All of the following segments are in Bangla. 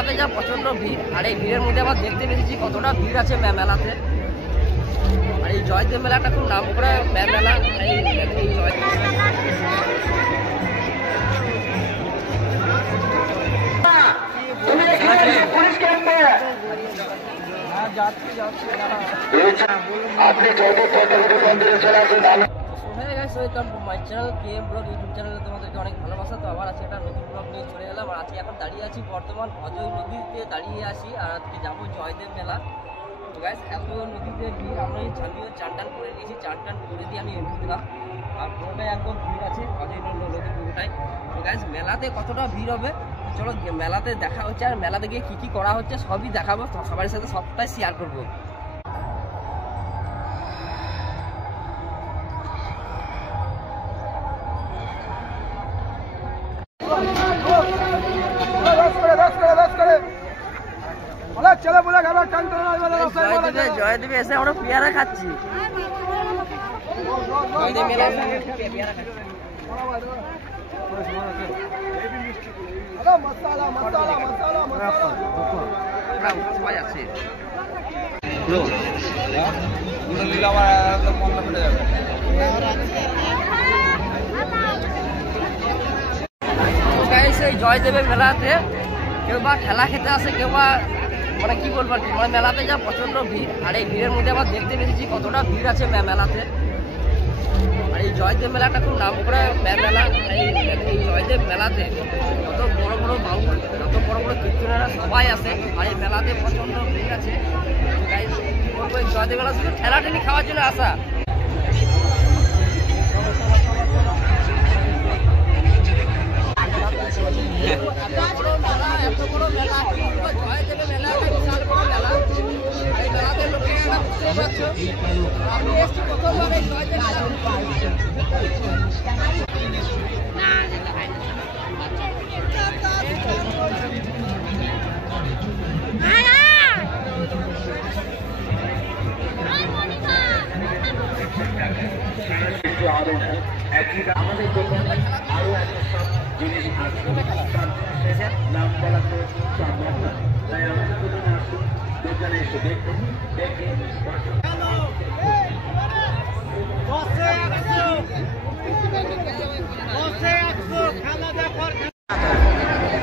মেলাতে যা প্রচন্ড ভিড়, আর এই ভিড়ের মধ্যে আবার দেখতে পেয়েছি কতটা ভিড় আছে মেলাতে। আর এই জয়দেব মেলাটা খুব নাম করে মেলা। এই তোমাদেরকে অনেক ভালোবাসা। তো আবার আজকে একটা নতুন ব্লগ নিয়ে চলে গেলাম। আর আজকে এখন দাঁড়িয়ে আছি বর্তমান অজয় নদীতে দাঁড়িয়ে আছি, আর আজকে যাবো জয়দেব মেলা। তো গাইস এত নদীতে ভিড়, আমরা আমিও চান টান করে দিয়েছি, চান টান করে দিয়ে আমি এন্ট্রি দিলাম। আর পুরোটাই একদম ভিড় আছে অজয় নদী পুরোটাই। তো গাইস মেলাতে কতটা ভিড় হবে চলো মেলাতে দেখা হচ্ছে, আর মেলাতে গিয়ে কী কী করা হচ্ছে সবই দেখাবো, সবার সাথে সবটাই শেয়ার করবো। জয়দেবে এসে আমরা পেয়ারা খাচ্ছি। জয়দেবের মেলাতে কেউ বা খেলা খেতে আসে, কেউ বা মানে কি বলবো আর কি, মানে মেলাতে যা প্রচন্ড ভিড়, আর এই ভিড়ের মধ্যে আবার দেখতে পেয়েছি কতটা ভিড় আছে মেলাতে। আর এই জয়দেব মেলাটা খুব নাম করে মেলা। এই জয়দেব মেলাতে যত বড় বড় বাউল, যত বড় বড় কীর্তনেরা সবাই আসে, আর এই মেলাতে প্রচন্ড ভিড় আছে। কি বলবো, এই জয়দেব মেলা শুধু ঠেলাঠেলি খাওয়ার জন্য আসা। আমি এসছি প্রথমবার এই জয়দেব আমাদের দোকানে আরো এত সব জিনিস আছে, নাম বলা তো সম্ভব না, তাই আমাদের দোকানে আসুন, দোকানে এসে দেখুন, দেখে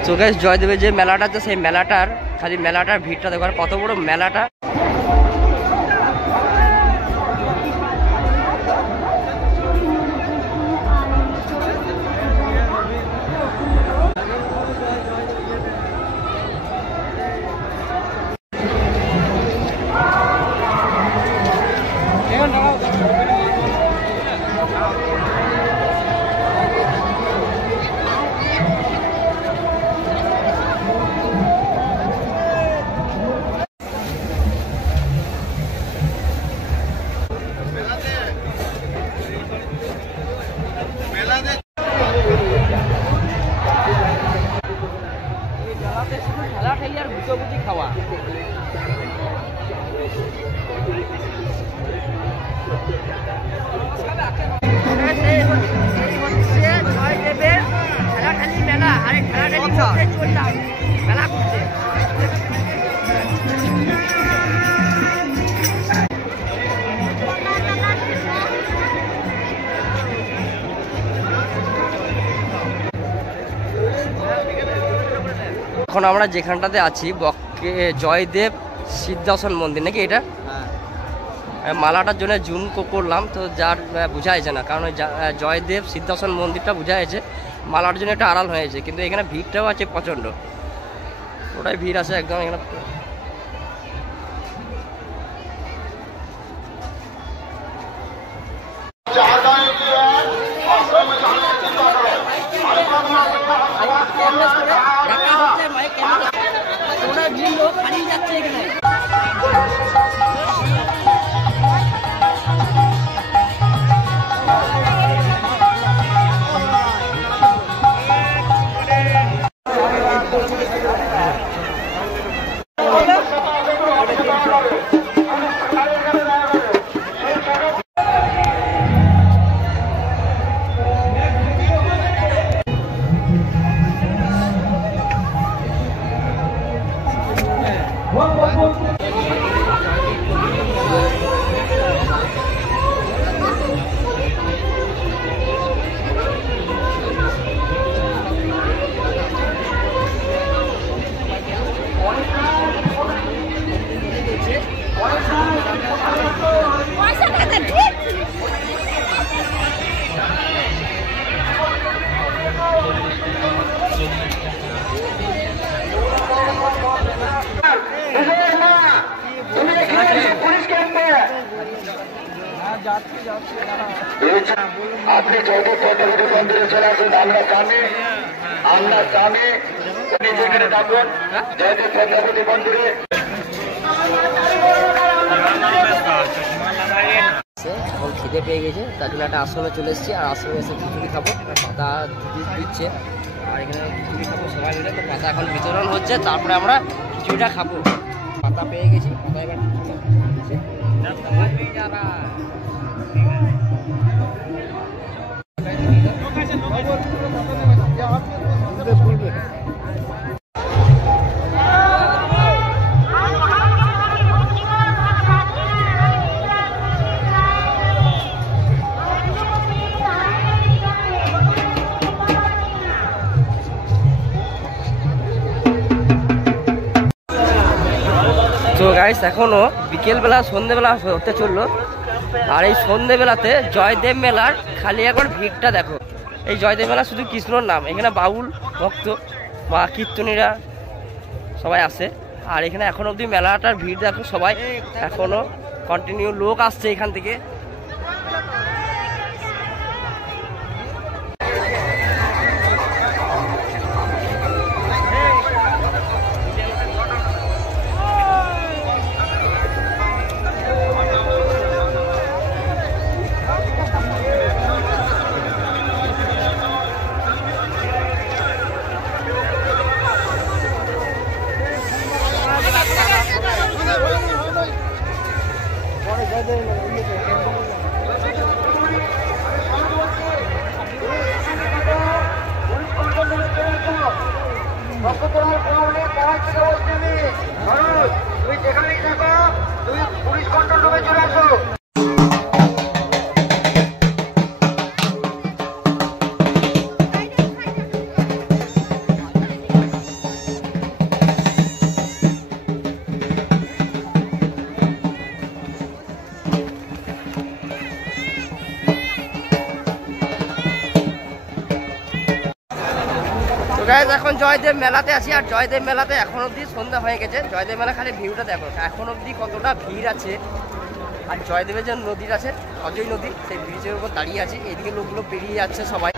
তো গাইস জয়দেবের যে মেলাটা আছে সেই মেলাটার খালি মেলাটার ভিড়টা দেখো, কত বড় মেলাটা। খেলা ঠেলি আর গুচি খাওয়া। জয়দেবের খেলাঠালি মেলা, আর খেলাঠালি চললাম মেলা করতে। এখন আমরা যেখানটাতে আছি জয়দেব সিদ্ধাসন মন্দির নাকি এটা, মালাটার জন্য জুম করলাম তো যার বোঝা যাচ্ছে না, কারণ জয়দেব সিদ্ধাসন মন্দিরটা বোঝা যাচ্ছে, মালার জন্য একটা আড়াল হয়েছে, কিন্তু এখানে ভিড়টাও আছে প্রচণ্ড, ওটাই ভিড় আছে একদম এখানে। হারিয়ে যাচ্ছে এখানে। আপনি যত পদ্মাবতী মন্দিরে চলে আসুন, আমরা সামনে উনি যেখানে থাকুন জয়দেব পদ্মাবতী মন্দিরে। এখন খিদে পেয়ে গেছে, তার জন্য একটা আশ্রমে চলে এসেছি। আর আশ্রমে এসে খিচুড়ি খাবো, পাতা দিচ্ছে আর এখানে খিচুড়ি খাবো সবাই মিলে। তো পাতা এখন বিতরণ হচ্ছে, তারপরে আমরা খিচুড়িটা খাবো। পাতা পেয়ে গেছি, পাতা এবার তো গাইস এখনো বিকেলবেলা সন্ধ্যেবেলা হতে চললো। আর এই সন্ধ্যেবেলাতে জয়দেব মেলার খালি একবার ভিড়টা দেখো। এই জয়দেব মেলা শুধু কৃষ্ণর নাম, এখানে বাউল ভক্ত বা কীর্তনীরা সবাই আসে। আর এখানে এখন অবধি মেলাটার ভিড় দেখো, সবাই এখনো কন্টিনিউ লোক আসছে এখান থেকে। তুই যেখানেই থাকো, তুই পুলিশ কন্ট্রোল রুমে চলে আসো। এখন জয়দেব মেলাতে আছি, আর জয়দেব মেলাতে এখন অবধি সন্ধ্যা হয়ে গেছে। জয়দেব মেলা খালি ভিউটা দেখো, এখন অবধি কতটা ভিড় আছে। আর জয়দেবের যে নদীর আছে অজয় নদী, সেই ব্রিজের উপর দাঁড়িয়ে আছি। এদিকে লোকগুলো পেরিয়ে যাচ্ছে সবাই।